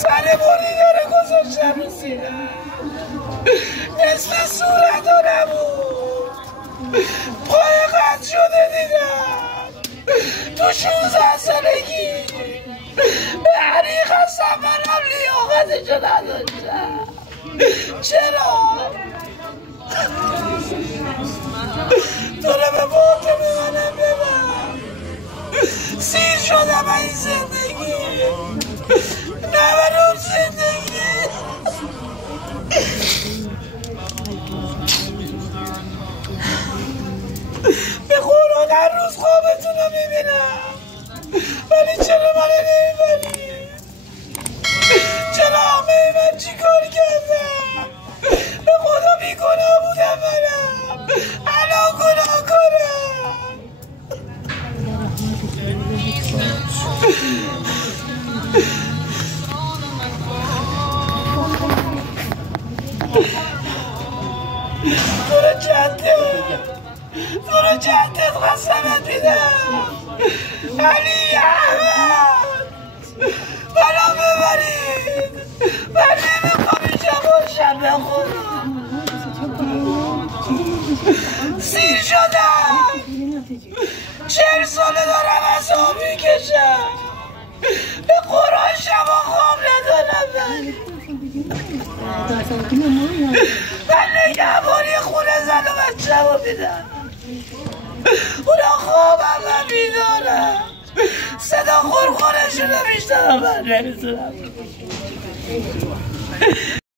سر بولی داره گذاشتم رو سینم نصف صورت ها نبود پای قطع شده دیدم تو 16 سالگی به حریق هستم منم لیاقتشو نداشتم چرا؟ داره به باطه میمانم ببن سیر شدم این زندگی نبرم زندگی به قرآن هر روز خوابتون رو میبینم ولی چرا منو نمیبری؟ چرا همه من چی کار کردم؟ به خدا بیگناه بودم منم الان گناه کنم تو رو جدت قسمت میدم علی احمد منو ببرید من نمیخوام اینجا باشم به خدا سیر شدم 40 ساله دارم از آب میکشم به قرآن شبا خواب ندارم من نگهبانی خونه زن و بچه رو میدم اونا خوابم من میدارم صدا خورخورشون رو میشترم من نمیتونم